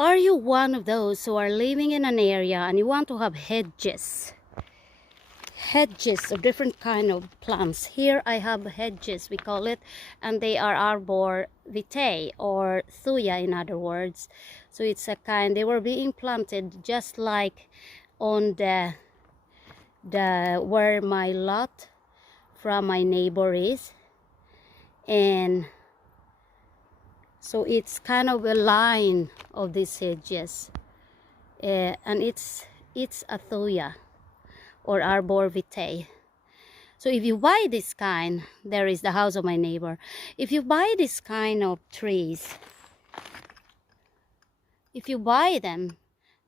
Are you one of those who are living in an area and you want to have hedges? Hedges of different kind of plants. Here I have hedges, we call it, and they are Arborvitae or Thuja in other words. So it's a kind, they were being planted just like on the where my lot from my neighbor is, and so it's kind of a line of these hedges, and it's a Thuja or Arborvitae. So if you buy this kind, there is the house of my neighbor. If you buy this kind of trees, if you buy them,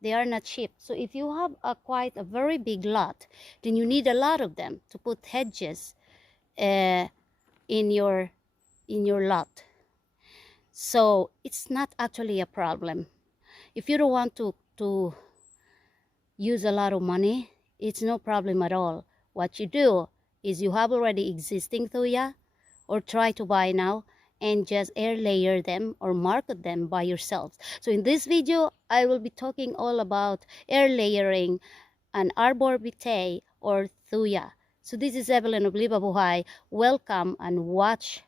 they are not cheap. So if you have quite a very big lot, then you need a lot of them to put hedges in your lot. So it's not actually a problem. If you don't want to use a lot of money, it's no problem at all. What you do is you have already existing Thuja, or try to buy now and just air layer them or market them by yourselves. So in this video, I will be talking all about air layering an Arborvitae or Thuja. So this is Evelyn of Libabuhay. Welcome and watch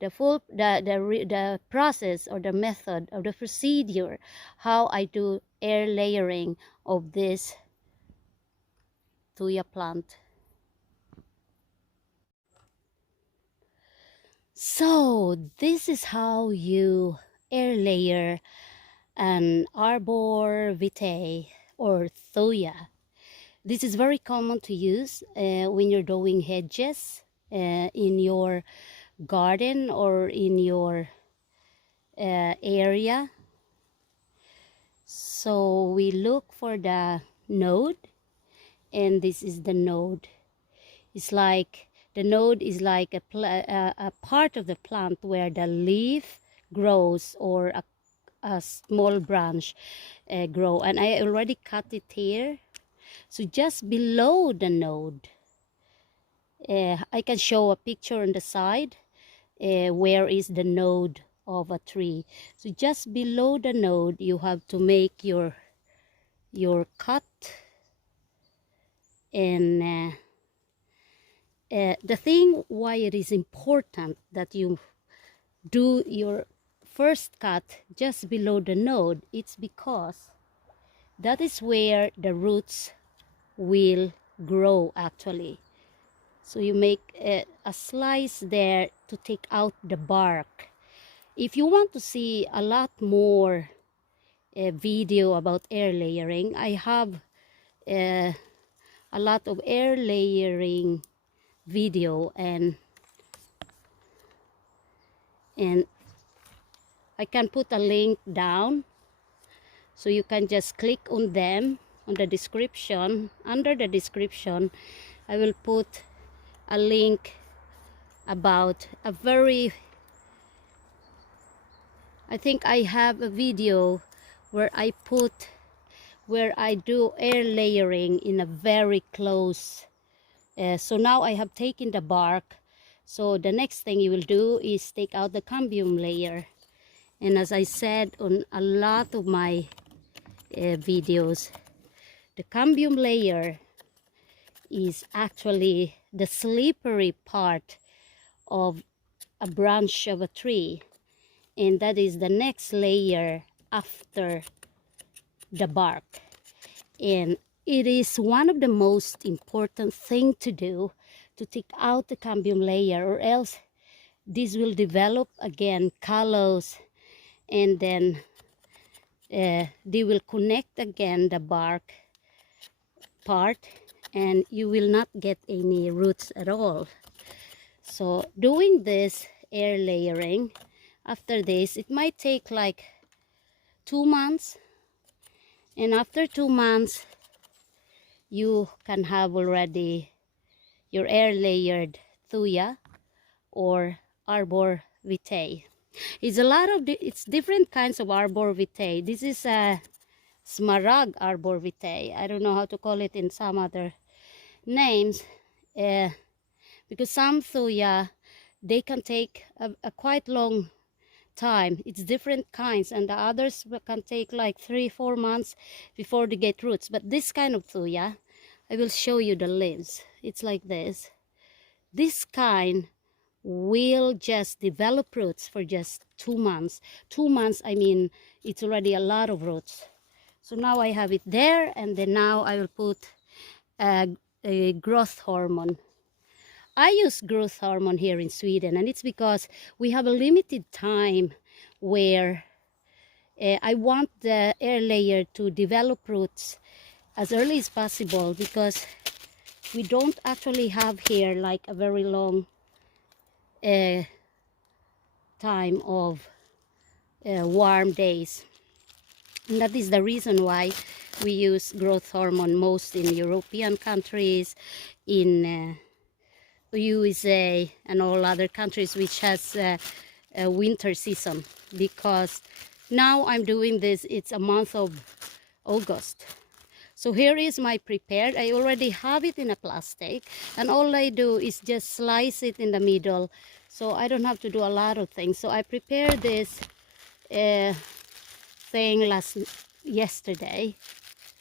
the full the process or the method or the procedure how I do air layering of this Thuja plant. So this is how you air layer an Arborvitae or Thuja. This is very common to use when you're doing hedges in your garden or in your area. So we look for the node, and this is the node. It's like the node is like a part of the plant where the leaf grows or a small branch grow, and I already cut it here. So just below the node, I can show a picture on the side where is the node of a tree. So just below the node you have to make your cut, and the thing why it is important that you do your first cut just below the node, it's because that is where the roots will grow actually. So you make a slice there to take out the bark. If you want to see a lot more video about air layering, I have a lot of air layering video, and I can put a link down, so you can just click on them on the description. Under the description I will put a link about a very, I think I have a video where I do air layering in a very close. So now I have taken the bark, so the next thing you will do is take out the cambium layer. And as I said on a lot of my videos, the cambium layer is actually the slippery part of a branch of a tree, and that is the next layer after the bark. And it is one of the most important thing to do, to take out the cambium layer, or else this will develop again callos, and then they will connect again the bark part, and you will not get any roots at all. So doing this air layering, after this it might take like 2 months, and after 2 months you can have already your air layered Thuja or Arborvitae. It's different kinds of Arborvitae. This is a Smaragd Arborvitae. I don't know how to call it in some other names, because some Thuja, they can take a quite long time. It's different kinds, and the others can take like 3-4 months before they get roots. But this kind of Thuja, I will show you the leaves. It's like this. This kind will just develop roots for just 2 months. 2 months, I mean, it's already a lot of roots. So now I have it there, and then now I will put a growth hormone. I use growth hormone here in Sweden, and it's because we have a limited time where I want the air layer to develop roots as early as possible, because we don't actually have here like a very long time of warm days. And that is the reason why we use growth hormone most in European countries, in USA and all other countries which has a winter season, because now I'm doing this, it's a month of August. So here is my prepared. I already have it in a plastic, and all I do is just slice it in the middle, so I don't have to do a lot of things. So I prepared this thing yesterday,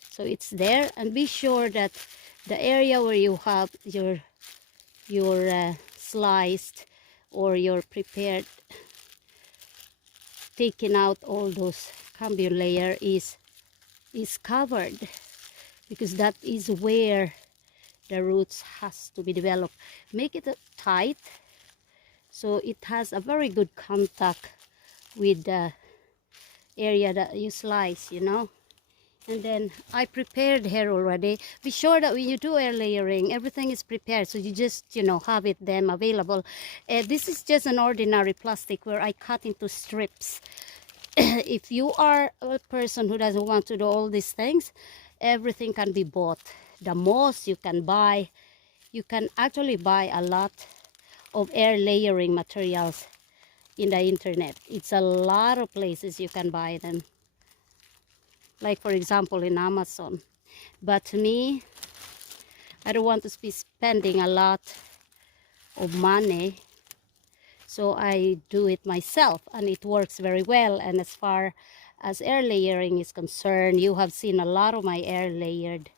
so it's there. And be sure that the area where you have your sliced or your prepared, taking out all those cambium layer is covered, because that is where the roots has to be developed. Make it tight so it has a very good contact with the area that you slice, you know. And then I prepared here already. Be sure that when you do air layering, everything is prepared, so you just, you know, have it then available. This is just an ordinary plastic where I cut into strips. If you are a person who doesn't want to do all these things, everything can be bought. The moss you can buy. You can actually buy a lot of air layering materials in the internet. It's a lot of places you can buy them, like for example in Amazon. But to me, I don't want to be spending a lot of money, so I do it myself, and it works very well. And as far as air layering is concerned, you have seen a lot of my air layered.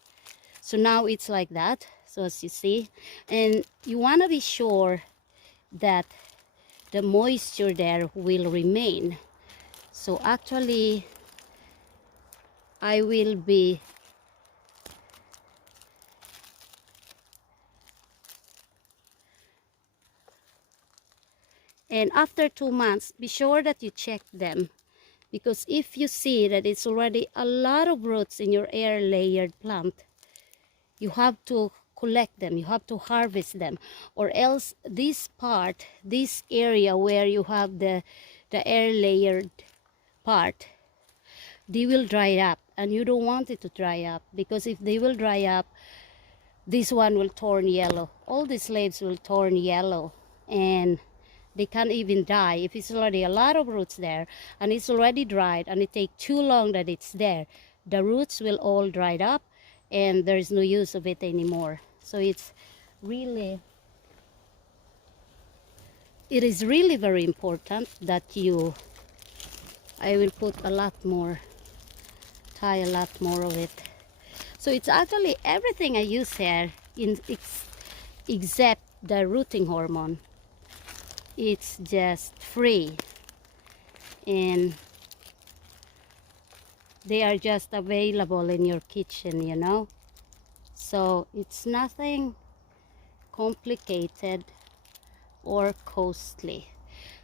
So now it's like that, so as you see. And you want to be sure that the moisture there will remain. So actually I will be and after 2 months, be sure that you check them, because if you see that it's already a lot of roots in your air layered plant, you have to collect them, you have to harvest them, or else this part, this area where you have the air layered part, they will dry up, and you don't want it to dry up, because if they will dry up, this one will turn yellow. All these leaves will turn yellow, and they can't even die. If it's already a lot of roots there, and it's already dried, and it takes too long that it's there, the roots will all dried up, and there is no use of it anymore. So it is really very important that I will put a lot more, tie a lot more of it. So it's actually everything I use here, except the rooting hormone. It's just free, and they are just available in your kitchen, you know. So it's nothing complicated or costly.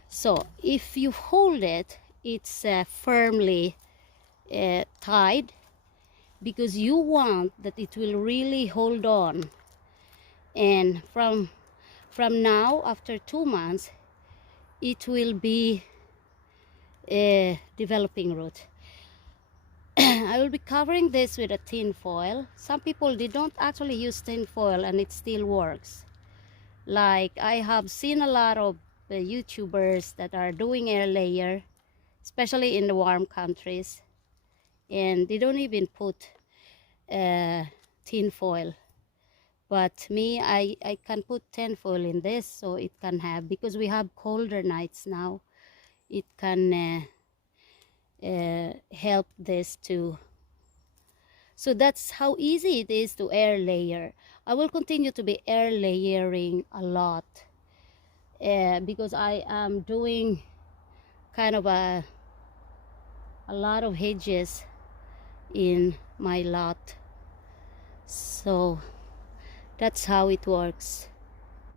So if you hold it, it's firmly tied, because you want that it will really hold on. And from now, after 2 months, it will be developing root. I will be covering this with a tin foil. Some people, they don't actually use tin foil and it still works. Like I have seen a lot of YouTubers that are doing air layer, especially in the warm countries, and they don't even put tin foil. But me, I can put tin foil in this, so it can have, because we have colder nights now it can help this too. So that's how easy it is to air layer. I will continue to be air layering a lot because I am doing kind of a lot of hedges in my lot. So that's how it works.